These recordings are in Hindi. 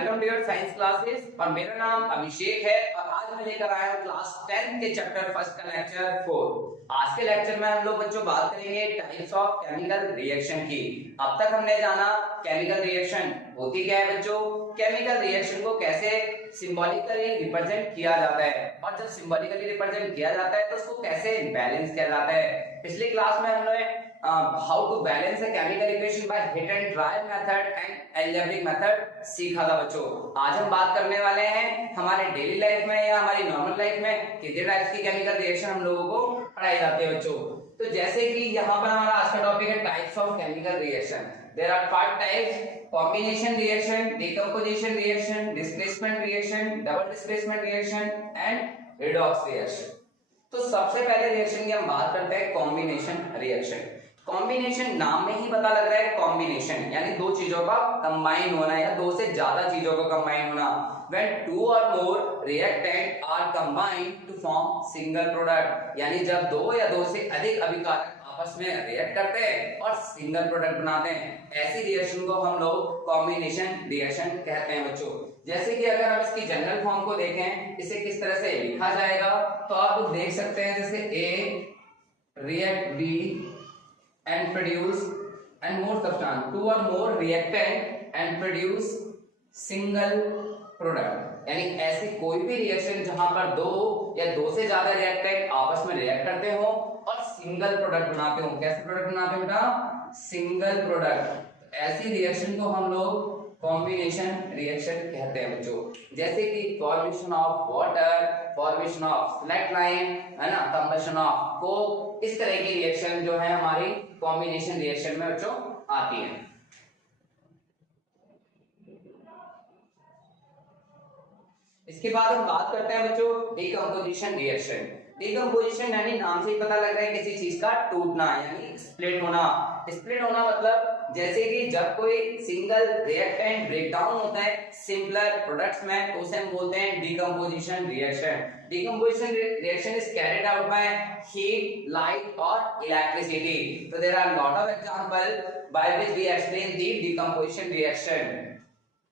Welcome to your science classes. और मेरा नाम अभिषेक है और आज मैं लेकर आया हूँ क्लास 10 के चैप्टर फर्स्ट का लेक्चर 4। आज के लेक्चर में हम लोग बच्चों बात करेंगे टाइप्स ऑफ केमिकल रिएक्शन की। अब तक हमने जाना केमिकल रिएक्शन होती क्या है बच्चों, केमिकल रिएक्शन को कैसे सिंबॉलिकली रिप्रेजेंट किया जाता है और जब सिंबॉलिकली रिप्रेजेंट किया जाता है तो उसको कैसे बैलेंस किया जाता है। पिछली क्लास में हमने how to balance a chemical equation by hit and trial method and algebraic method सीखा था बच्चों। आज हम बात करने वाले हैं हमारे डेली लाइफ में या हमारी नॉर्मल लाइफ में कितने टाइप्स की केमिकल रिएक्शन हम लोगों को पढ़ाई जाती है बच्चों। तो जैसे कि यहाँ पर हमारा आज का टॉपिक है types of chemical reaction. There are 5 types: combination reaction, decomposition reaction, displacement reaction, double displacement reaction and redox reaction. तो सबसे पहले रिएक्शन की हम बात करते हैं कॉम्बिनेशन रिएक्शन। कॉम्बिनेशन नाम में ही पता लग रहा है, कॉम्बिनेशन यानी दो चीजों का कंबाइन होना या दो से ज्यादा चीजों का कंबाइन होना। When two or more reactant are combined to form single product, यानी जब दो या दो से अधिक अभिकारक आपस में रिएक्ट करते हैं और सिंगल प्रोडक्ट बनाते हैं, ऐसी रिएक्शन को हम लोग कॉम्बिनेशन रिएक्शन कहते हैं बच्चों। जैसे कि अगर हम इसकी जनरल फॉर्म को देखें, इसे किस तरह से लिखा जाएगा तो आप लोग देख सकते हैं जैसे A react B and produce and more substance, two or more reactant and produce single product. यानी ऐसी कोई भी रिएक्शन जहां पर दो या दो से ज्यादा रिएक्टेंट आपस में रिएक्ट करते हो और सिंगल प्रोडक्ट बनाते हो। कैसे प्रोडक्ट बनाते हो बेटा? Single product. ऐसी रिएक्शन को हम लोग कॉम्बिनेशन रिएक्शन कहते हैं बच्चों। जैसे कि formation of water, formation of slack line, है ना, कंबशन ऑफ कोक, इस तरह की रिएक्शन जो है हमारी कॉम्बिनेशन रिएक्शन में बच्चों आती है। इसके बाद हम बात करते हैं बच्चों डिकम्पोजिशन रिएक्शन। डिकम्पोजिशन यानी नाम से ही पता लग रहा है किसी चीज का टूटना यानी स्प्लिट होना। स्प्लिट होना मतलब जैसे कि जब कोई सिंगल रिएक्टेंट ब्रेक डाउन होता है सिंपलर प्रोडक्ट्स में तो उसे हम बोलते हैं decomposition reaction. Decomposition reaction is carried out by heat, light और इलेक्ट्रिसिटी। तो there are lot of example by which we explain the decomposition reaction.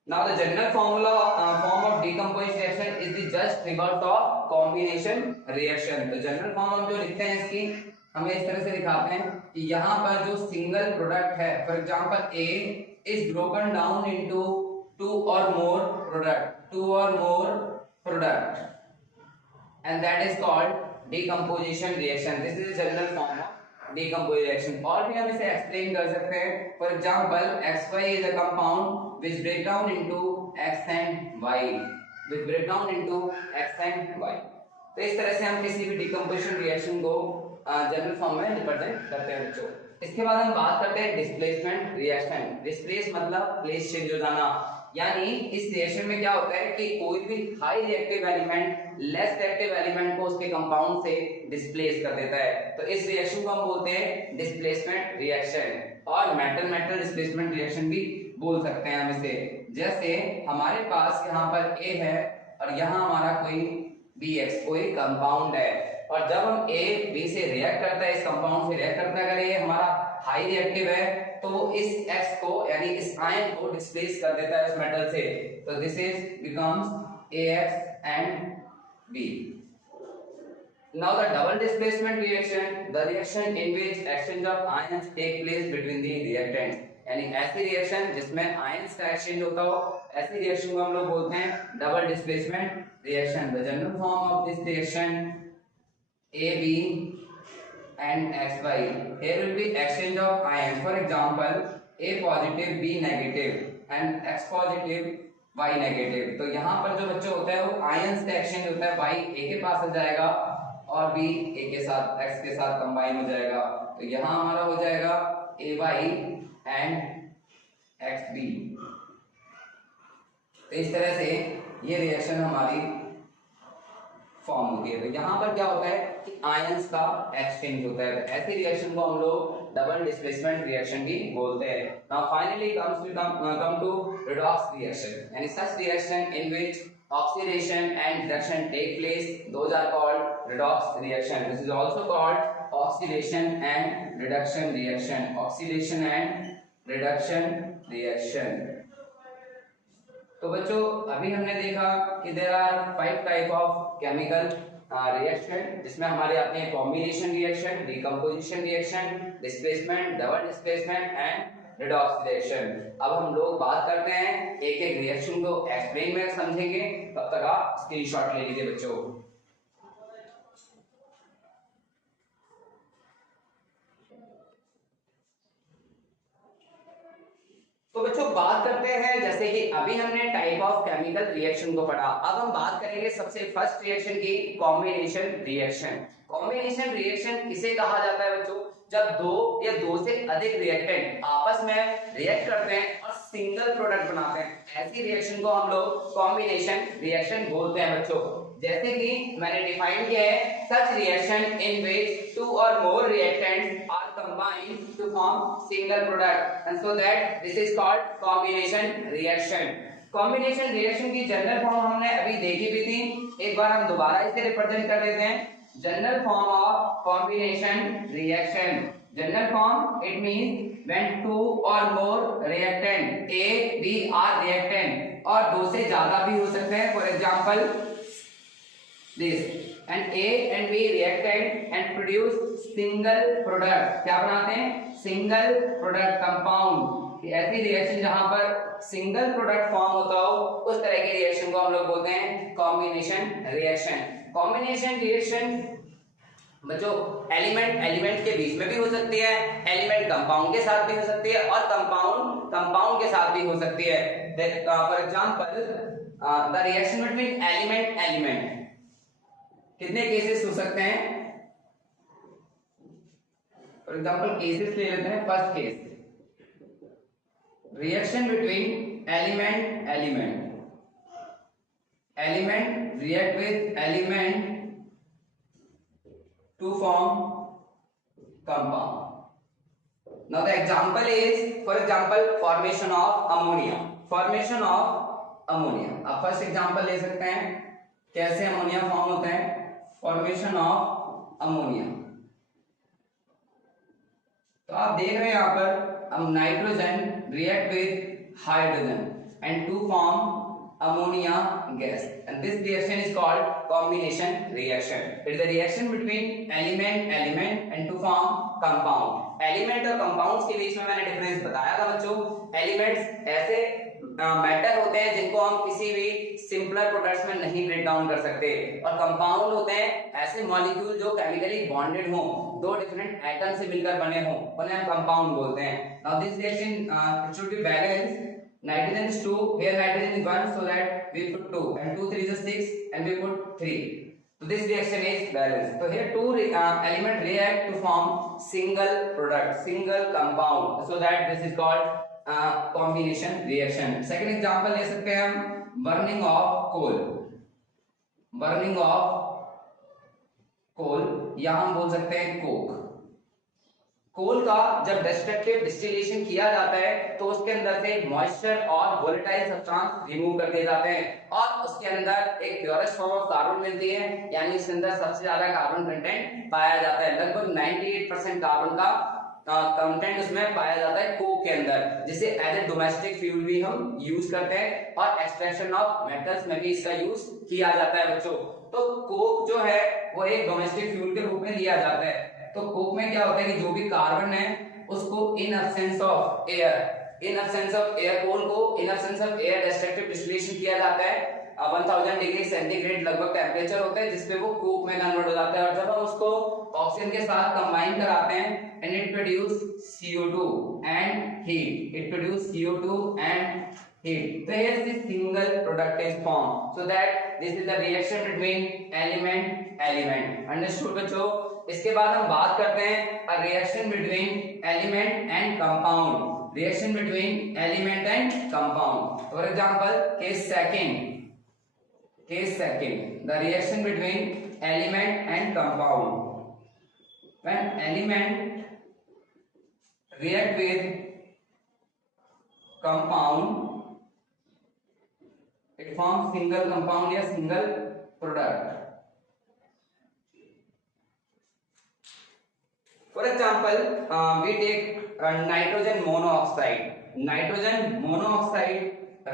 Now the general formula form of decomposition reaction is the just reverse of combination reaction। तो जनरल फॉर्म हम जो लिखते हैं इसकी हमें इस तरह से दिखाते हैं कि यहाँ पर जो सिंगल प्रोडक्ट है, for example A is broken down into two or more product and that is called decomposition reaction। This is the general form of decomposition reaction। और भी हम इसे एक्सप्लेन कर सकते हैं। For example XY is a compound which break down into X and Y, तो इस तरह से हम किसी भी डिकम्पोजिशन रिएक्शन को जनरल फॉर्म में रिप्रेजेंट करते हैं बच्चों। इसके बाद हम बात करते हैं डिस्प्लेसमेंट रिएक्शन। डिस्प्लेस मतलब प्लेस चेंज हो जाना। यानी इस रिएक्शन में क्या होता है कि कोई भी high reactive element less reactive element को उसके कंपाउंड से डिस्प्लेस कर देता है। तो इस रिएक्शन को हम बोलते हैं डिस्प्लेसमेंट रिएक्शन और मेटल मेटल डिस्प्लेसमेंट रिएक्शन भी बोल सकते हैं हम इसे। जैसे हमारे पास यहाँ पर A है और यहाँ हमारा कोई BX कोई कंपाउंड है और जब हम A B से रिएक्ट करता है, इस कंपाउंड से रिएक्ट करता है, अगर ये हमारा हाई रिएक्टिव है तो इस X को यानी इस आयन को डिस्प्लेस कर देता है उस मेटल से। तो this is becomes AX and B। Now the double displacement reaction, the reaction in which exchange of ions take place between the reactants। यानी ऐसी रिएक्शन जिसमें आयंस का एक्सचेंज होता हो, ऐसी रिएक्शन को हम लोग बोलते हैं double displacement reaction. The general form of this reaction AB and XY, here will be exchange of ions, for example A positive B negative and X positive Y negative। तो यहाँ पर जो बच्चे होता है वो आयंस का एक्सचेंज होता है, Y A के पास आ जाएगा और B A के साथ X के साथ कंबाइन हो जाएगा। तो यहाँ हमारा हो जाएगा AY and XB। तो इस तरह से ये रिएक्शन हमारी फॉर्म होती है। तो यहाँ पर क्या होता है कि आयंस का एक्सचेंज होता है। ऐसी रिएक्शन को हम लोग डबल डिस्प्लेसमेंट रिएक्शन भी बोलते हैं। Now finally come to redox reaction, यानी such reaction in which oxidation and reduction take place, those are called redox reaction। This is also called oxidation and reduction reaction। तो बच्चों अभी हमने देखा कि there are 5 type of chemical reaction, जिसमें हमारे आते हैं combination reaction, decomposition reaction, displacement, double displacement and redox reaction. अब हम लोग बात करते हैं एक एक रिएक्शन को एक्सप्लेन में समझेंगे, तब तक आप स्क्रीनशॉट ले लीजिए बच्चों। तो बच्चों बात करते हैं, जैसे कि अभी हमने टाइप ऑफ केमिकल रिएक्शन को पढ़ा, अब हम बात करेंगे सबसे फर्स्ट रिएक्शन की, कॉम्बिनेशन रिएक्शन। कॉम्बिनेशन रिएक्शन किसे कहा जाता है बच्चों? जब दो या दो से अधिक रिएक्टेंट आपस में रिएक्ट करते हैं और सिंगल प्रोडक्ट बनाते हैं, ऐसी रिएक्शन को हम लोग कॉम्बिनेशन रिएक्शन बोलते हैं बच्चों। जैसे कि मैंने डिफाइन किया है, सच रिएक्शन इन विच टू और more reactants are combined to form single product, and so that this is called combination reaction. combination reaction की जनरल फॉर्म हमने अभी देखी भी थी, एक बार हम दोबारा इसे रिप्रेजेंट कर देते हैं। General form of combination reaction, general form it means when two or more reactant A, B are reactant, और दो से ज्यादा भी हो सकते हैं, for example this, and A and B reactant and produce single product, क्या बनाते हैं? Single product compound. ऐसी रिएक्शन जहां पर सिंगल प्रोडक्ट फॉर्म होता हो, उस तरह की रिएक्शन को हम लोग बोलते हैं कॉम्बिनेशन रिएक्शन। कॉम्बिनेशन रिएक्शन बच्चों एलिमेंट एलिमेंट के बीच में भी हो सकती है, एलिमेंट कंपाउंड के साथ भी हो सकती है, और कंपाउंड कंपाउंड के साथ भी हो सकती है। For example the reaction between element element, कितने केसेस हो सकते हैं? फॉर एग्जांपल केसेस ले लेते हैं। First case, reaction between element element, element react with element to form compound. Now the example is, for example, formation of ammonia, formation of ammonia। अब फर्स्ट एग्जांपल ले सकते हैं कैसे अमोनिया फॉर्म होता है। फॉर्मेशन ऑफ अमोनिया, तो आप देख रहे हैं यहां पर अब nitrogen react with hydrogen and to form ammonia gas, and this reaction is called combination reaction. It is a reaction between element and to form compound। element और compounds के बीच में मैंने डिफरेंस बताया था बच्चों। elements ऐसे मैटर होते हैं जिनको हम किसी भी सिंपलर प्रोडक्ट्स में नहीं ब्रेक डाउन कर सकते, और कंपाउंड होते हैं ऐसे मॉलिक्यूल जो केमिकली बॉन्डेड हो, दो डिफरेंट एटम से मिलकर बने हो, उन्हें हम कंपाउंड बोलते हैं। Now this reaction it should be balanced. Nitrogen is 2, here nitrogen is 1, so that we put 2, and 2 3 is 6, and we put 3. So this reaction is balanced. So here two element react to form single product, single compound, so that this is called combination reaction. Second example ले सकते हैं हम, burning of coal, burning of coal, या हम बोल सकते हैं कोक। कोल का जब डिस्ट्रक्टिव डिस्टिलेशन किया जाता है तो उसके अंदर से मॉइस्चर और वोलेटाइल सब्सटेंस रिमूव कर दिए जाते हैं, और उसके अंदर एक प्योरेस्ट फॉर्म ऑफ कार्बन मिलती है, यानी इसके अंदर सबसे ज्यादा कार्बन कंटेंट पाया जाता है। लगभग 98% कार्बन का कंटेंट उसमें पाया जाता है कोक के अंदर, जिसे एज ए डोमेस्टिक फ्यूल भी हम यूज करते हैं, और एक्सट्रैक्शन ऑफ मेटल्स में भी इसका यूज किया जाता है बच्चों। तो कोक जो है वो एक डोमेस्टिक फ्यूल के रूप में लिया जाता है। तो कोक में क्या होता है कि जो भी कार्बन है उसको in absence of air, in absence of air, coal को in absence of air destructive distillation किया जाता है। 1000 डिग्री सेंटीग्रेड लगभग टेम्परेचर होता है जिसपे वो कोक में कन्वर्ट हो जाता है, और जब हम उसको ऑक्सीजन के साथ कंबाइन कराते हैं and it produce CO2 and heat, it produce CO2 and heat. So here this single product is formed, so that this is the reaction between element। Understood बच्चों? इसके बाद हम बात करते हैं a reaction between element and compound, reaction between element and compound। For example, case second, the reaction between element and compound, when element react with compound, it forms single compound या single product। For example, we take nitrogen monoxide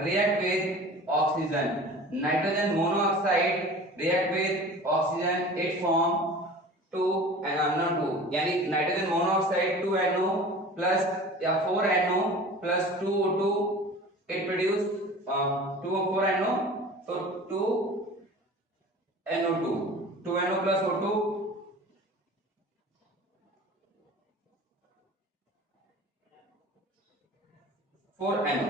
react with oxygen. Nitrogen monoxide react with oxygen, it form 2 not 2 यानी नाइट्रोजन मोनोऑक्साइड 2NO प्लस या 4NO plus 2O2 it produce 2 और 4NO तो 2NO2 2NO plus O2 4NO.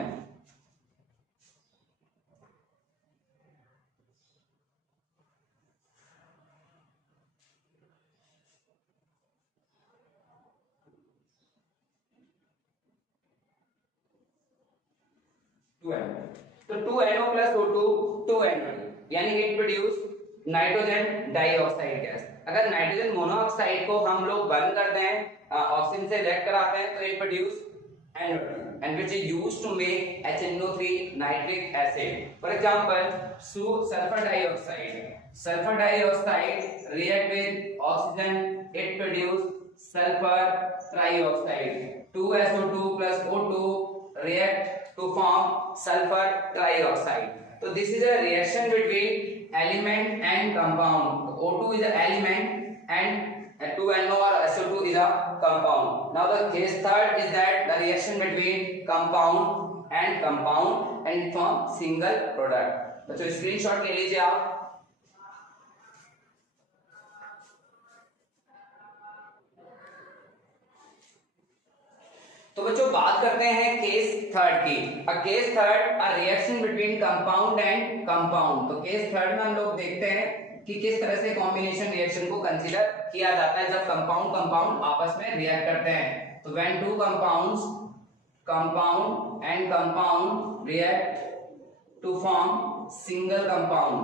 तो 2NO plus O2 2NO यानी it produce nitrogen dioxide gas. अगर नाइट्रोजन मोनोऑक्साइड को हम लोग बर्न करते हैं ऑक्सीजन से रिएक्ट कराते हैं तो it produce NO2 and which is used to make HNO3 nitric acid. For example, sulfur dioxide react with oxygen, it produce sulfur trioxide. 2SO2 plus O2 react to form sulfur trioxide. So this is a reaction between element and compound. O2 is an element and 2NO or SO2 is a compound. Now the case third is that the reaction between compound and form single product. बच्चों स्क्रीनशॉट ले लीजिए आप. तो बच्चों बात करते हैं केस थर्ड की. Case third a reaction between compound and compound. तो केस थर्ड में हम लोग देखते हैं कि किस तरह से कॉम्बिनेशन रिएक्शन को कंसीडर किया जाता है जब कंपाउंड आपस में रिएक्ट करते हैं. तो when two compound and compound react to form single compound.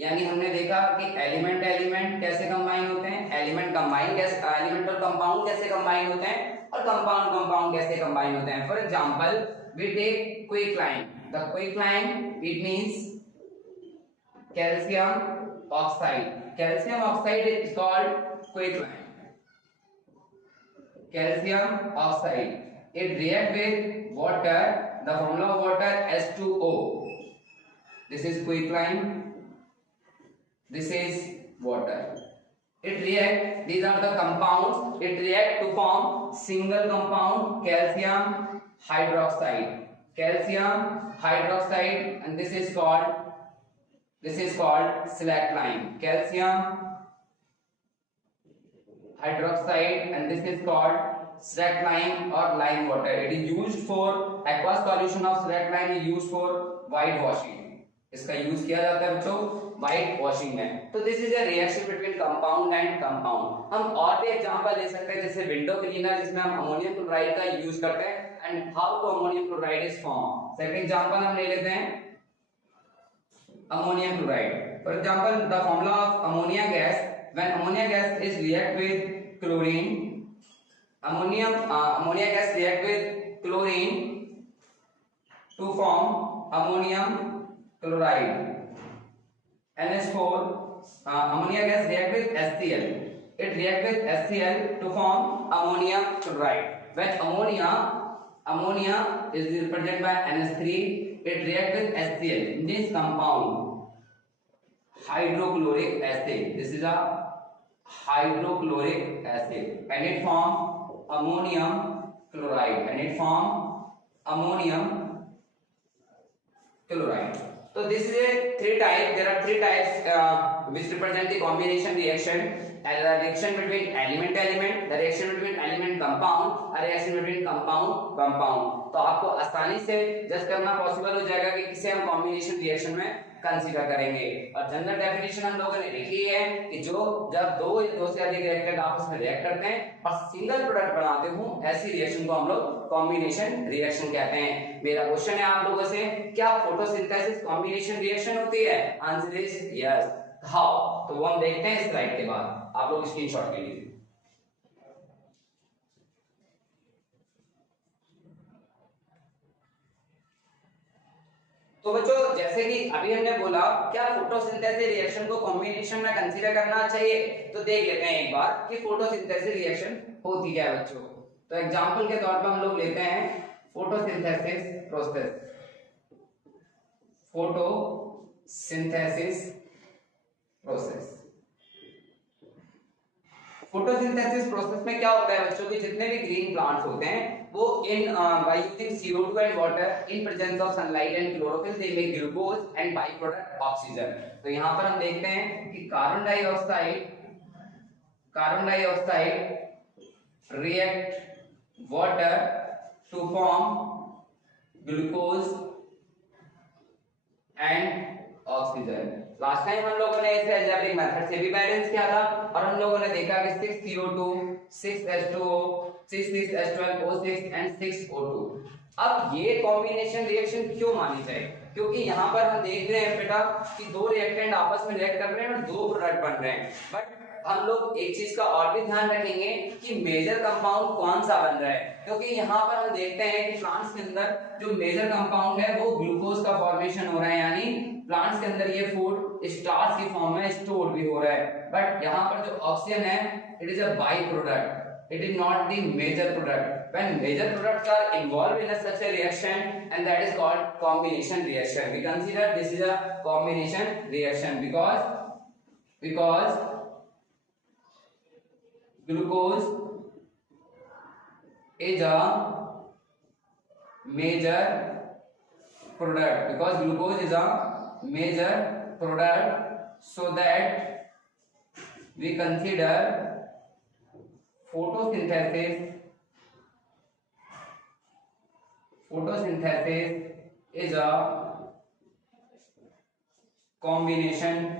यानी हमने देखा कि एलिमेंट कैसे कंबाइन होते हैं, एलिमेंट और कंपाउंड कैसे कंबाइन होते हैं और कंपाउंड कैसे कंबाइन होते हैं. For example we take quicklime. The quicklime it means calcium oxide is called quicklime. Calcium oxide, it react with water. The formula of water H2O. This is quicklime, this is water. It react, these are the compounds, it react to form single compound calcium hydroxide, and this is called slackline. Calcium hydroxide and this is called slackline or lime water. It is used for aqueous solution of slackline is used for white washing. इसका यूज किया जाता है बच्चों व्हाइट वॉशिंग में. तो this is a reaction between compound and compound. हम और भी एग्जांपल ले सकते हैं जैसे विंडो क्लीनर जिसमें हम अमोनियम क्लोराइड का यूज करते हैं and how to ammonium chloride is form. Second example हम ले लेते हैं ammonium chloride. For example, the formula of ammonia gas, when ammonia gas is react with chlorine, ammonia gas react with chlorine to form ammonium chloride. NH4, ammonia gas react with HCl. It react with HCl to form ammonium chloride. When ammonia is represented by NH3, it react with HCl. This compound hydrochloric acid. This is a hydrochloric acid, and it form ammonium chloride. So this is a three type. There are three types which represent the combination reaction. The reaction between element, the reaction between element compound, a reaction between compound. तो आपको आसानी से जज करना पॉसिबल हो जाएगा कि किसे हम कॉम्बिनेशन रिएक्शन में कंसीडर करेंगे. और जनरल डेफिनेशन हम लोगों ने लिखी है कि जब दो से अधिक रिएक्टेंट आपस में रिएक्ट करते हैं और सिंगल प्रोडक्ट बनाते हो ऐसी रिएक्शन को हम लोग कॉम्बिनेशन रिएक्शन कहते हैं. मेरा क्वेश्चन है आप लोगों से, क्या फोटोसिंथेसिस कॉम्बिनेशन रिएक्शन होती है? Answer is yes. हाउ? तो वो हम देखते हैं इस स्लाइड के बाद. आप लोग स्क्रीनशॉट ले लीजिए. तो बच्चों जैसे कि अभी हमने बोला क्या फोटोसिंथेसिस रिएक्शन को कॉम्बिनेशन में कंसीडर करना चाहिए, तो देख लेते हैं एक बार कि फोटोसिंथेसिस रिएक्शन होती क्या है बच्चों. तो एग्जांपल के तौर पर हम लोग लेते हैं photosynthesis process. Photosynthesis process. Photosynthesis process में क्या होता है बच्चों की, जितने भी ग्रीन प्लांट्स होते हैं वो in by using CO2 and water in presence of sunlight and chlorophyll they make glucose and by product oxygen. तो यहाँ पर हम देखते हैं कि carbon dioxide react water to form glucose and oxygen। Last time हम लोगों ने इसे अलजेब्रिक मेथड से भी बैलेंस किया था और हम लोगों ने देखा कि 6CO2 6H2O 6H12O6 and 6O2। अब ये कॉम्बिनेशन रिएक्शन क्यों मानी जाए, क्योंकि यहाँ पर हम देख रहे हैं बेटा कि दो रिएक्टेंट आपस में रिएक्ट कर रहे हैं और दो प्रोडक्ट बन रहे हैं। बट हम लोग एक चीज का और भी ध्यान रखेंगे कि मेजर कंपाउंड कौन सा बन रहा है, क्योंकि यहाँ पर हम देखते हैं कि प्लांट्स के अंदर जो मेजर कंपाउंड है वो ग्लूकोज का फॉर्मेशन हो रहा है, यानी प्लांट्स के अंदर ये फूड स्टार्च की फॉर्म में स्टोर भी हो रहा है। बट यहाँ पर जो ऑक्सीजन है it is a by product, it is not the major product। when major products are involved in such a reaction and that is called combination reaction, we consider this is a combination reaction because glucose is a major product, so that we consider photosynthesis is a combination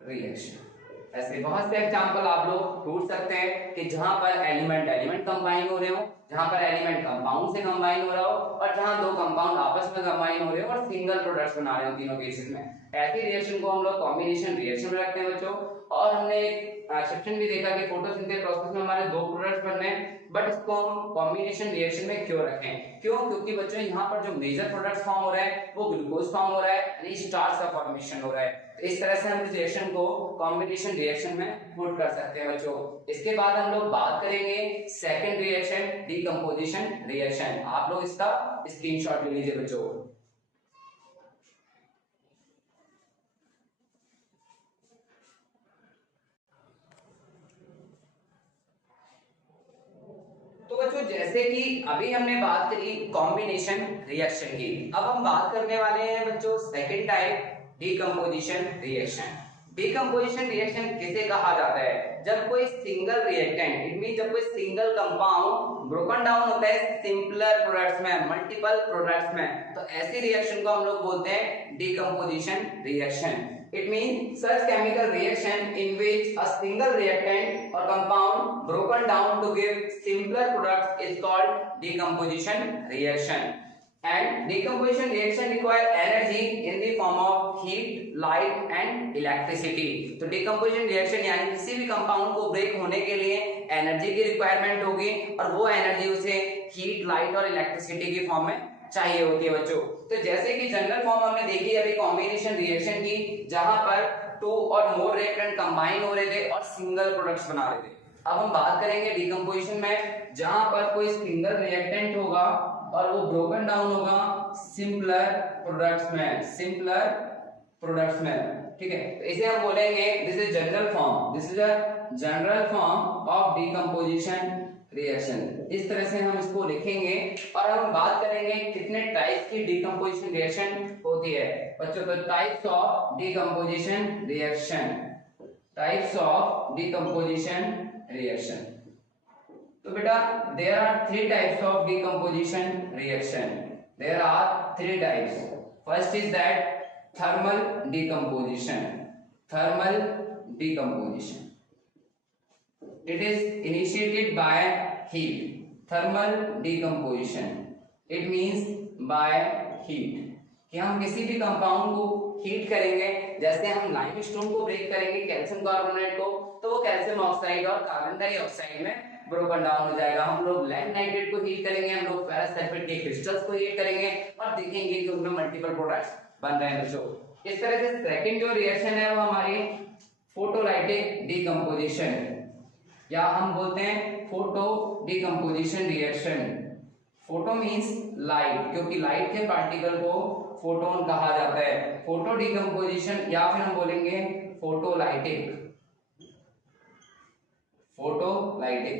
reaction। ऐसे बहुत से एग्जांपल आप लोग ढूंढ सकते हैं कि जहां पर एलिमेंट कंबाइन हो रहे हो, जहां पर एलिमेंट कंपाउंड से कंबाइन हो रहा हो और जहां दो कंपाउंड आपस में कंबाइन हो रहे हो और सिंगल प्रोडक्ट्स बना रहे हो, तीनों केसेस में ऐसी रिएक्शन को हम लोग कॉम्बिनेशन रिएक्शन में रखते हैं बच्चों। और हमने एक सेक्शन भी देखा कि फोटोसिंथेसिस प्रोसेस में हमारे दो प्रोडक्ट्स बन रहे हैं, बट इसको हम कॉम्बिनेशन रिएक्शन में क्यों रखें, क्योंकि बच्चों यहाँ पर जो मेजर प्रोडक्ट्स फॉर्म हो रहा है वो ग्लूकोज फॉर्म हो रहा है, यानी स्टार्च का फॉर्मेशन हो रहा है। तो इस तरह से हम इस रिएक्शन को कॉम्बिनेशन रिएक्शन में पुट कर सकते हैं बच्चों। इसके बाद हम लोग बात करेंगे सेकंड रिएक्शन, डीकंपोजिशन रिएक्शन। आप लोग इसका स्क्रीनशॉट ले लीजिए बच्चों। तो बच्चों जैसे कि अभी हमने बात करी कॉम्बिनेशन रिएक्शन की, अब हम बात करने वाले हैं बच्चों second type, decomposition reaction. Decomposition reaction किसे कहा जाता है, जब कोई सिंगल रिएक्टेंट, इट मीन जब कोई सिंगल कंपाउंड ब्रोकन डाउन होता है सिंपलर प्रोडक्ट्स में, मल्टीपल प्रोडक्ट्स में, तो ऐसी रिएक्शन को हम लोग बोलते हैं decomposition reaction. It means such chemical reaction in which a single reactant or compound broken down to give simpler products is called decomposition reaction। And decomposition reaction require energy in the form of heat, light and electricity। तो decomposition reaction यानी किसी भी कंपाउंड को ब्रेक होने के लिए एनर्जी की रिक्वायरमेंट होगी और वो एनर्जी उसे हीट, लाइट और इलेक्ट्रिसिटी की फॉर्म में चाहिए होती है बच्चों। तो जैसे कि जनरल फॉर्म हमने देखी अभी कॉम्बिनेशन रिएक्शन की, जहां पर टू और मोर रिएक्टेंट कंबाइन हो रहे थे और सिंगल प्रोडक्ट्स बना रहे थे। अब हम बात करेंगे डीकंपोजिशन में, जहां पर कोई सिंगल रिएक्टेंट होगा और वो ब्रोकन डाउन होगा सिंपलर प्रोडक्ट्स में, ठीक है। तो इसे हम बोलेंगे this is general form of decomposition reaction. इस तरह से हम इसको लिखेंगे और हम बात करेंगे कितने टाइप्स की डीकंपोजिशन रिएक्शन होती है बच्चों। तो टाइप्स ऑफ डीकंपोजिशन रिएक्शन, तो बेटा there are three types of decomposition reaction. First is that thermal decomposition. It is initiated by heat। Thermal decomposition, it means by heat, कि हम किसी भी कंपाउंड को हीट करेंगे, जैसे हम लाइमस्टोन को ब्रेक करेंगे कैल्शियम कार्बोनेट को, तो वो कैल्शियम ऑक्साइड और कार्बन डाइऑक्साइड में ब्रोकन डाउन हो जाएगा। हम लोग लेड नाइट्रेट को हीट करेंगे, हम लोग फेरस सल्फेट के क्रिस्टल्स को हीट करेंगे और देखेंगे कि उनमें मल्टीपल प्रोडक्ट्स बन रहे हैं बच्चों। इस तरह से सेकंड जो रिएक्शन है वो हमारी फोटोलाइटिक डीकंपोजिशन, या हम बोलते हैं photo decomposition reaction. Photo means light, क्योंकि लाइट के पार्टिकल को फोटोन कहा जाता है। फोटो डिकम्पोजिशन या फिर हम बोलेंगे फोटोलाइटिक, फोटोलाइटिक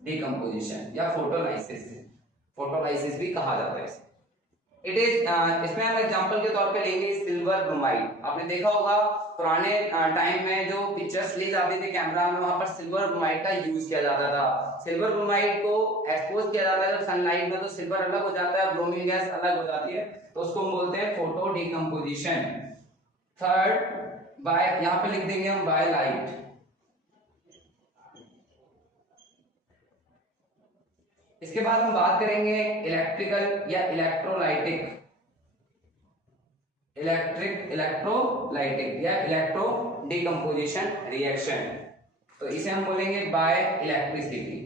डिकम्पोजिशन या फोटोलाइसिस, फोटोलाइसिस भी कहा जाता है। इट इज इसमें हम एग्जांपल के तौर पे लेंगे सिल्वर ब्रोमाइड। आपने देखा होगा पुराने टाइम में जो पिक्चर्स ली जाती थी कैमरा में, वहां पर सिल्वर ब्रोमाइड का यूज किया जाता था। सिल्वर ब्रोमाइड को एक्सपोज किया जाता है जब सनलाइट में, तो सिल्वर अलग हो जाता है, ब्रोमीन गैस अलग हो जाती है, तो उसको हम बोलते हैं फोटो डिकम्पोजिशन। थर्ड बाय, यहां पे लिख देंगे हम बाय लाइट। इसके बाद हम बात करेंगे इलेक्ट्रिकल या इलेक्ट्रोलाइटिक, इलेक्ट्रोलाइटिक या इलेक्ट्रो डिकम्पोजिशन रिएक्शन। तो इसे हम बोलेंगे by electricity,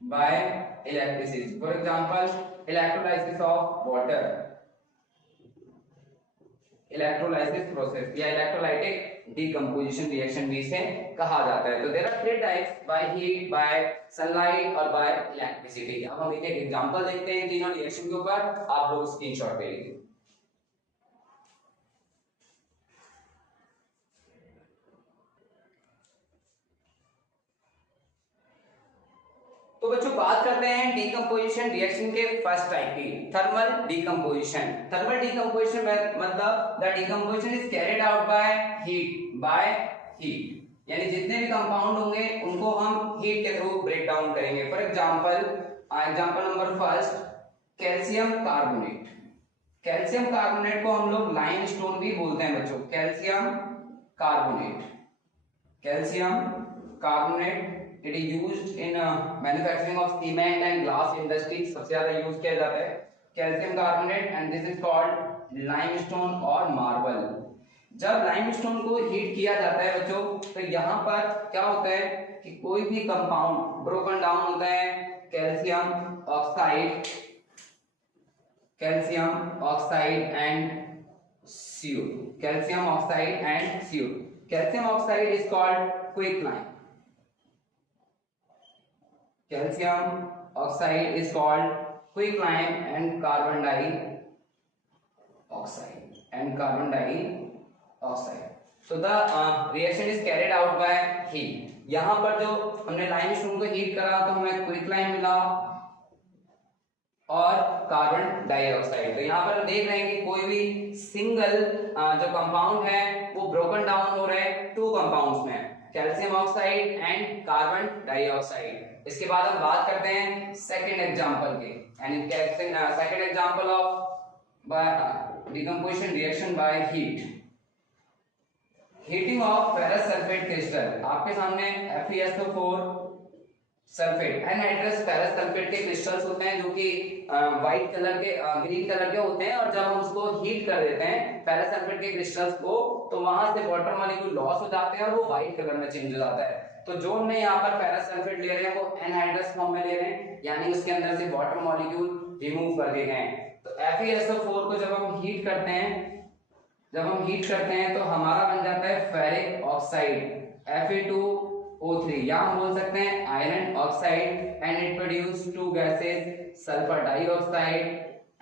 by electricity. For example electrolysis of water, electrolysis process या इलेक्ट्रोलाइटिक डिकम्पोजिशन रिएक्शन भी इसे कहा जाता है। तो there are three types, by heat, by sunlight और बाय इलेक्ट्रिसिटी। अब हम एक एग्जांपल देखते हैं तीनों रिएक्शन के ऊपर, आप लोग स्क्रीनशॉट ले लीजिए। तो बच्चों बात करते हैं डिकम्पोजिशन रिएक्शन के फर्स्ट टाइप की, थर्मल डिकम्पोजिशन। थर्मल डिकम्पोजिशन मतलब the decomposition is carried out by heat, by heat, यानी जितने भी कंपाउंड होंगे उनको हम हीट के थ्रू ब्रेक डाउन करेंगे। For example number first, calcium carbonate. Calcium carbonate को हम लोग लाइमस्टोन भी बोलते हैं बच्चों, calcium carbonate, calcium carbonate. It is used in manufacturing of cement and glass industry, सबसे ज्यादा यूज किया जाता है calcium carbonate, and this is called limestone और मार्बल। जब लाइमस्टोन को हीट किया जाता है बच्चों, तो यहाँ पर क्या होता है कि कोई भी कंपाउंड ब्रोकन डाउन होता है, calcium oxide, calcium oxide and CO, calcium oxide and CO। Calcium oxide is called quicklime, calcium oxide is called quicklime and carbon dioxide. So the reaction is carried out by heat. यहाँ पर जो हमने लाइमस्टोन को हीट करा तो हमें क्विकलाइम मिला और कार्बन डाइऑक्साइड। तो यहाँ पर हम देख रहे हैं कि कोई भी सिंगल जो कंपाउंड है वो ब्रोकन डाउन हो रहे हैं टू कंपाउंड्स में, calcium oxide and carbon dioxide. इसके बाद हम बात करते हैं सेकंड एग्जांपल के, यानी second example of decomposition reaction by heat, heating of ferrous sulphate crystal. आपके सामने FeSO4 sulphate, anhydrous ferrous sulphate के क्रिस्टल्स होते हैं जो कि व्हाइट कलर के ग्रीन कलर के होते हैं, और जब हम उसको हीट कर देते हैं फेरस सल्फेट के क्रिस्टल्स को, तो वहां से वाटर मॉलिक्यूल लॉस हो जाते हैं और वो व्हाइट कलर में चेंज हो जाता है। तो जो हमने यहाँ पर फेरस सल्फेट ले रहे हैं वो एनहाइड्रस फॉर्म में ले रहे हैं, यानी उसके अंदर से वाटर मॉलिक्यूल रिमूव कर दिए गए। तो FeSO4 को जब हम हीट करते हैं तो हमारा बन जाता है फेरिक ऑक्साइड, Fe2O3, या हम बोल सकते हैं iron oxide, and it produce two gases, sulphur dioxide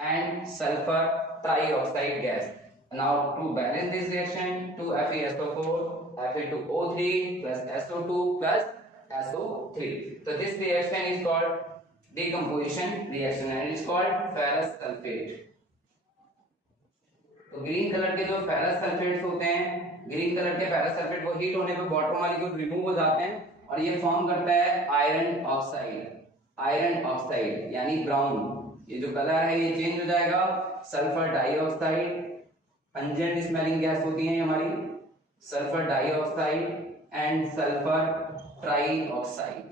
and sulphur trioxide gas. Now to balance this reaction, 2FeSO4, Fe2O3 plus SO2 plus SO3. So this reaction is called decomposition reaction and it is called ferrous sulfate. तो ग्रीन कलर के जो फेरस सल्फेट्स होते हैं, ग्रीन कलर के फेरस सल्फेट वो हीट होने पे वाटर मॉलिक्यूल रिमूव हो जाते हैं और ये फॉर्म करता है आयरन ऑक्साइड यानी ब्राउन। ये जो कलर है ये चेंज हो जाएगा, sulphur dioxide, pungent smelling gas होती है हमारी, sulphur dioxide and sulphur trioxide,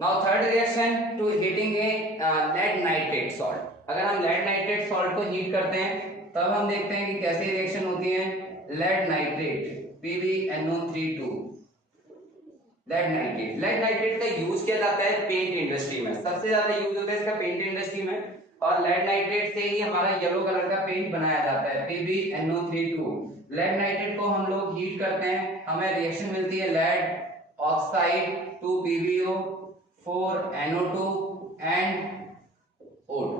Now third reaction to heating a lead nitrate salt. अगर हम lead nitrate salt को हीट करते हैं तब हम देखते हैं कि कैसी रिएक्शन होती है। lead nitrate PbNO32, lead nitrate का यूज किया जाता है पेंट इंडस्ट्री में, सबसे ज्यादा यूज होता है इसका पेंट इंडस्ट्री में। और लेड नाइट्रेट से ही हमारा येलो कलर का पेंट बनाया जाता है, PbNO32। लेड नाइट्रेट को हम लोग हीट करते हैं, हमें रिएक्शन मिलती है lead oxide 2 PbO 4 NO2 and O2।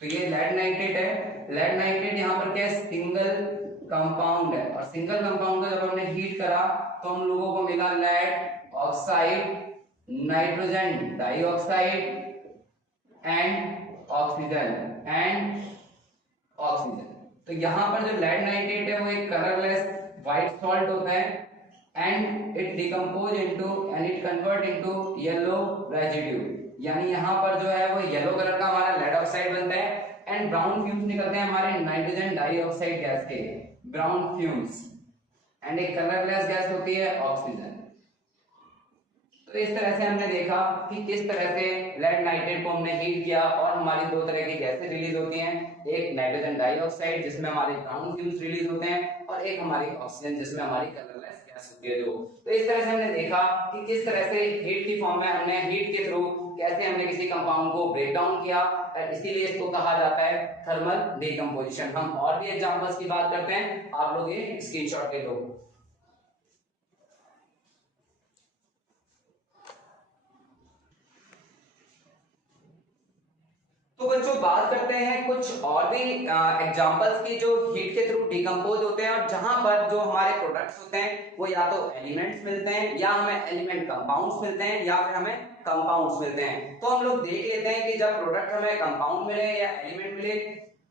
तो ये लेड नाइट्रेट है। लेड नाइट्रेट यहाँ पर क्या है, सिंगल कंपाउंड है, और सिंगल कंपाउंड को जब हमने हीट करा तो हम लोगों को मिला lead oxide, nitrogen dioxide and oxygen. तो यहाँ पर जो लेड नाइट्रेट है वो एक कलरलेस व्हाइट सॉल्ट होता है and it decompose into and it convert into yellow residue, यानी यहाँ पर जो है वो येलो कलर का हमारा लेड ऑक्साइड बनता है एंड ब्राउन फ्यूम्स निकलते हैं हमारे नाइट्रोजन डाइऑक्साइड गैस के, ब्राउन फ्यूम्स, एंड एक कलरलेस गैस होती है ऑक्सीजन। तो इस तरह से हमने देखा कि किस तरह से लेड नाइट्रेट को हमने हीट किया और हमारी दो तरह की गैसें रिलीज होती हैं, एक नाइट्रोजन डाइऑक्साइड जिसमें हमारे ब्राउन फ्यूम्स रिलीज होते हैं और एक हमारी ऑक्सीजन जिसमें हमारी कलरलेस गैस होती है जो। तो इस तरह से हमने देखा कि किस तरह से हीट की फॉर्म में हमने हीट के थ्रू कैसे हमने किसी कंपाउंड को ब्रेक डाउन किया, इसीलिए इसको कहा जाता है थर्मल डिकम्पोजिशन। हम और भी एग्जांपल्स की बात करते हैं, आप लोग ये स्क्रीनशॉट ले लो। तो बच्चों बात करते हैं कुछ और भी एग्जांपल्स की जो हीट के थ्रू डिकम्पोज होते हैं और जहां पर जो हमारे प्रोडक्ट्स होते हैं वो या तो एलिमेंट्स मिलते हैं या हमें एलिमेंट कंपाउंड्स मिलते हैं या फिर हमें कंपाउंड्स मिलते हैं। तो हम लोग देख लेते हैं कि जब प्रोडक्ट हमें कंपाउंड मिले या एलिमेंट मिले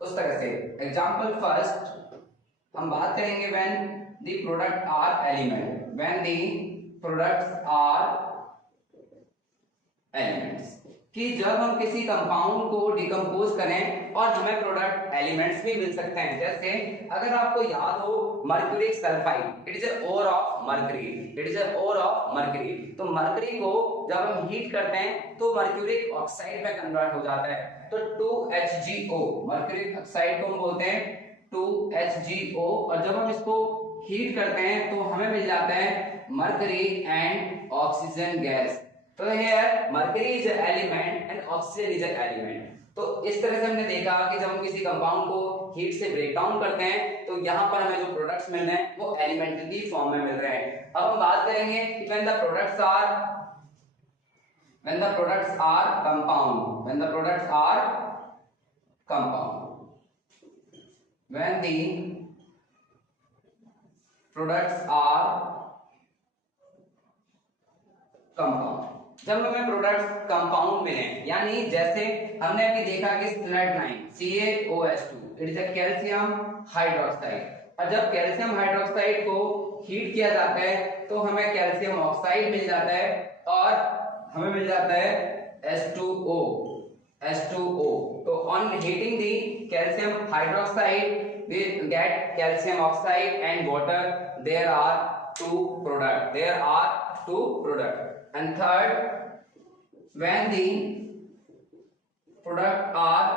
उस तरह से। एग्जांपल फर्स्ट हम बात करेंगे when the product are element, when the products are elements, कि जब हम किसी कंपाउंड को डिकम्पोज करें और हमें प्रोडक्ट एलिमेंट्स भी मिल सकते हैं। जैसे अगर आपको याद हो mercuric sulphide, it is a ore of mercury, it is a ore of mercury. तो मर्करी को जब हम हीट करते हैं तो मर्क्यूरिक ऑक्साइड में कन्वर्ट हो जाता है, तो 2HgO, मर्क्यूरिक ऑक्साइड को हम बोलते हैं 2HgO, और जब हम इसको हीट करते हैं तो हमें मिल जाता है मर्करी एंड ऑक्सीजन गैस। तो here mercury is an element and oxygen is an element। तो इस तरह से हमने देखा कि जब हम किसी कंपाउंड को हीट से ब्रेक डाउन करते हैं तो यहाँ पर हमें जो प्रोडक्ट्स मिल रहे हैं वो एलिमेंट्री फॉर्म में मिल रहे हैं। अब हम बात करेंगे कि when the products are compound, when the products are compound, when the products are compound, जब हमें प्रोडक्ट्स कंपाउंड मिले, यानी जैसे हमने अभी देखा कि slaked lime CaOH2, it is a calcium hydroxide, और जब कैल्शियम हाइड्रोक्साइड को हीट किया जाता है तो हमें कैल्शियम ऑक्साइड मिल जाता है और हमें मिल जाता है H2O। तो on heating the calcium hydroxide we get calcium oxide and water, there are two product. And third, when the product are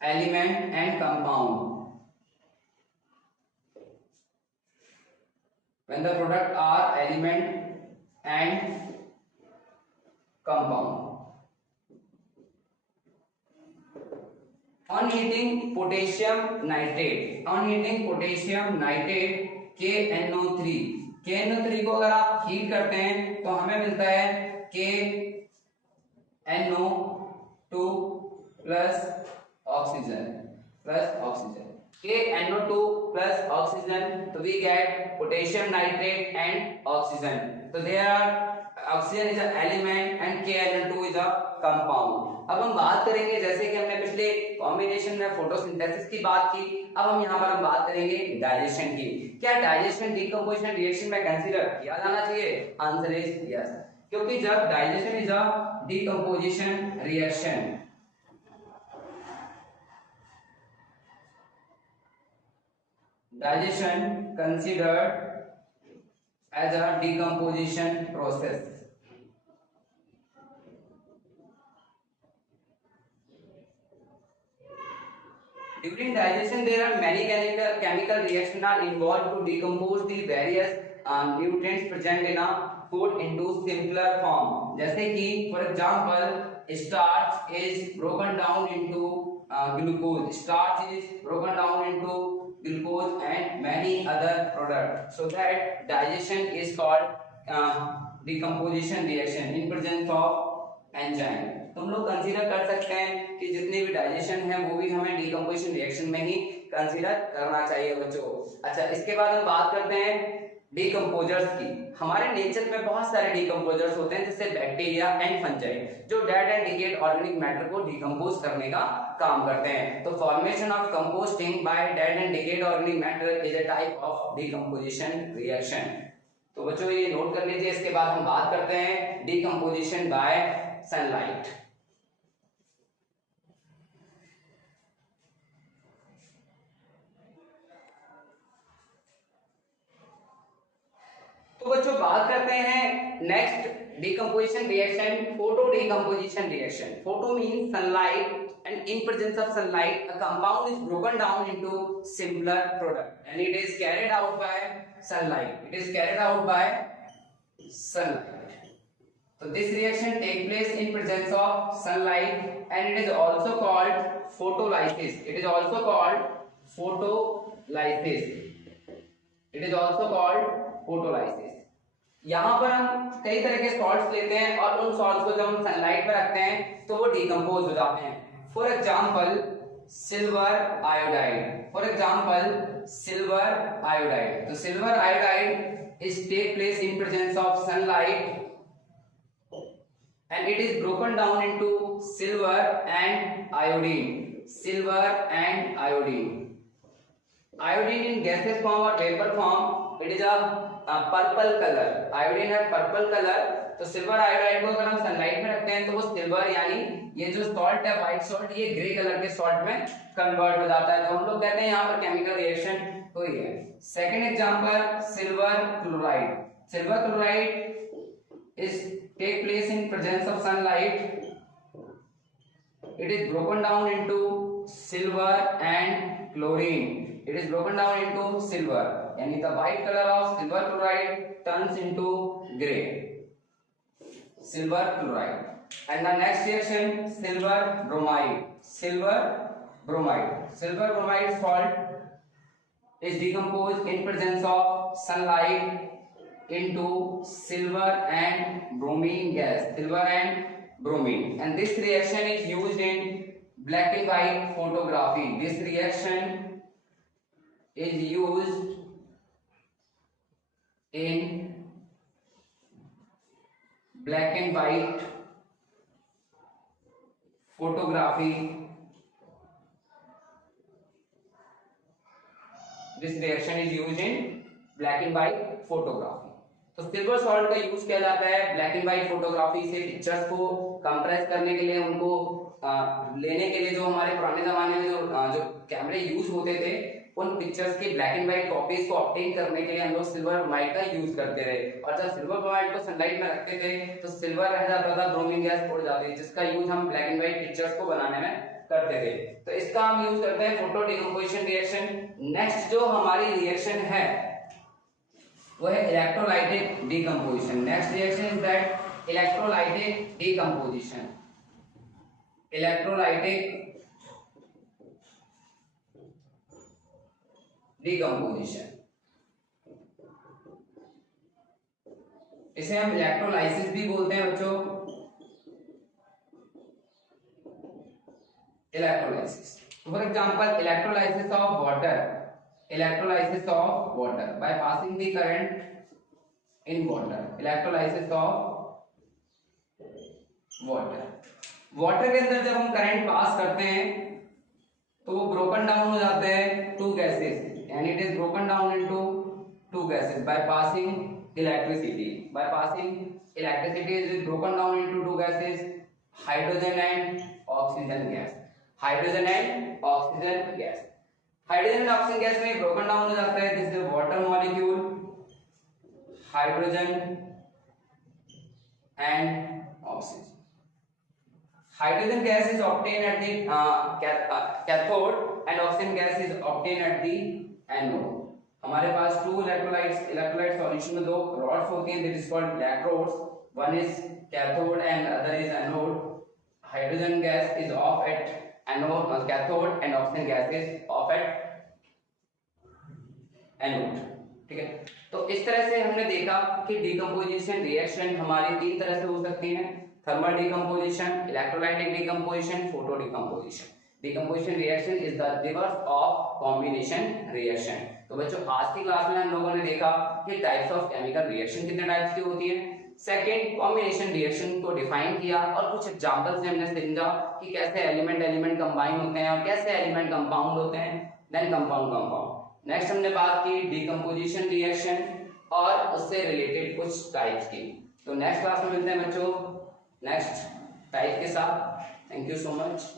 element and compound, when the product are element and compound, on heating potassium nitrate KNO3, KNO3 को अगर आप हीट करते हैं तो हमें मिलता है KNO2 plus oxygen, KNO2 plus oxygen, तो we get potassium nitrate and oxygen. तो there are oxygen is a element and KNO2 is a compound. अब हम बात करेंगे, जैसे कि हमने पिछले कॉम्बिनेशन में फोटोसिंथेसिस की बात की, अब हम यहाँ पर हम बात करेंगे डाइजेशन की। क्या डाइजेशन डिकम्पोजिशन रिएक्शन में कंसीडर किया जाना चाहिए? आंसर इज यस, क्योंकि जब digestion is a decomposition reaction, digestion considered as a decomposition process. During digestion, there are many chemical reactions are involved to decompose the various nutrients present in a food into simpler form. जैसे कि for example starch is broken down into glucose. Starch is broken down into glucose and many other products. So that digestion is called decomposition reaction in presence of enzyme. तो हम लोग कंसीडर कर सकते हैं कि जितने भी डाइजेशन है वो भी हमें डिकम्पोजिशन रिएक्शन में ही कंसीडर करना चाहिए बच्चों। अच्छा, इसके बाद हम बात करते हैं डिकम्पोजर्स की। हमारे नेचर में बहुत सारे डिकम्पोजर्स होते हैं जैसे बैक्टीरिया एंड फंजाई जो dead and decayed organic matter को डिकम्पोज करने का काम करते हैं। तो formation of composting by dead and decayed organic matter is a type of decomposition reaction. तो बच्चों ये नोट कर लीजिए। इसके बाद हम बात करते हैं डिकम्पोजिशन बाय सनलाइट। तो बच्चों बात करते हैं next decomposition reaction, photo decomposition reaction. Photo means sunlight and in presence of sunlight a compound is broken down into simpler product and it is carried out bye sunlight. It is carried out bye sunlight. So this reaction take place in presence of sunlight and it is also called photolysis. It is also called photolysis. It is also called photolysis. यहाँ पर हम कई तरह के सॉल्ट्स लेते हैं और उन सॉल्ट्स को जब हम सनलाइट में रखते हैं तो वो डिकम्पोज हो जाते हैं। For example silver iodide. For example silver iodide. तो silver iodide is take place in presence of sunlight and it is broken down into silver and iodine. Silver and iodine. Iodine in gaseous form or vapor form, it is a purple color. Iodine है purple color। तो सिल्वर आयोडाइड को अगर हम सनलाइट में रखते हैं तो वो सिल्वर यानी ये जो सॉल्ट है व्हाइट सॉल्ट ये ग्रे कलर के सॉल्ट में कन्वर्ट हो जाता है। तो हम लोग कहते हैं यहाँ पर केमिकल रिएक्शन हुई है। Second example silver chloride. Silver chloride is take place in presence of sunlight. It is broken down into silver and chlorine. It is broken down into silver, यानी the white color of silver chloride turns into gray. Silver chloride. And the next reaction, silver bromide. Silver bromide. Silver bromide salt is decomposed in presence of sunlight into silver and bromine gas. Silver and bromine. And this reaction is used in black and white photography. This reaction is used in black and white photography. This reaction is used in black and white photography. तो सिल्वर सॉल्ट का यूज किया जाता है ब्लैक एंड व्हाइट फोटोग्राफी से पिक्चर्स को कंप्रेस करने के लिए, उनको लेने के लिए। जो हमारे पुराने जमाने में जो कैमरे यूज होते थे उन पिक्चर्स की ब्लैक एंड व्हाइट कॉपीज को ऑब्टेन करने के लिए हम लोग सिल्वर ब्रोमाइड का यूज करते रहे। और जब सिल्वर ब्रोमाइड को सनलाइट में रखते थे तो सिल्वर रह जाता था, ब्रोमीन गैस छोड़ जाती थी, जिसका यूज हम ब्लैक एंड व्हाइट पिक्चर्स को बनाने में करते थे। तो इसका हम यूज करते हैं फोटो डिकम्पोजिशन रिएक्शन। नेक्स्ट जो हमारी रिएक्शन है वो है electrolytic decomposition. Next reaction is that electrolytic decomposition. Electrolytic decomposition, इसे हम इलेक्ट्रोलाइसिस भी बोलते हैं बच्चों। Electrolysis for example electrolysis of water. Electrolysis of water by passing the current in water. Electrolysis of water. Water के अंदर जब हम करंट पास करते हैं तो वो ब्रोकन डाउन हो जाते हैं two gases and it is broken down into two gases by passing electricity. By passing electricity it is broken down into two gases, hydrogen and oxygen gas. Hydrogen and oxygen gas. Hydrogen and oxygen gas में broken down हो जाता है। This is water molecule, hydrogen and oxygen. Hydrogen gas is obtained at the cathode and oxygen gas is obtained at the anode. हमारे पास टू इलेक्ट्रोलाइट सॉल्यूशन में दो रॉड्स होती हैं, that is called electrodes. One is cathode and other is anode. Hydrogen gas is of at anode cathode and oxygen gas is of at anode. ठीक है, तो इस तरह से हमने देखा कि डिकम्पोजिशन रिएक्शन हमारी तीन तरह से हो सकती है, thermal decomposition, electrolytic decomposition, photo decomposition. Decomposition reaction is the reverse of combination reaction. तो बच्चों आज की क्लास में हम लोगों ने देखा कि टाइप्स ऑफ केमिकल रिएक्शन कितने टाइप्स की होती है, सेकेंड कॉम्बिनेशन रिएक्शन को डिफाइन किया और कुछ एग्जांपल से हमने समझा कि कैसे एलिमेंट एलिमेंट कंबाइन होते हैं और कैसे एलिमेंट कंपाउंड होते हैं, देन कंपाउंड कंपाउंड। नेक्स्ट हमने बात की डिकम्पोजिशन रिएक्शन और उससे रिलेटेड कुछ टाइप्स की। तो नेक्स्ट क्लास में मिलते हैं बच्चों नेक्स्ट टाइप के साथ। Thank you so much.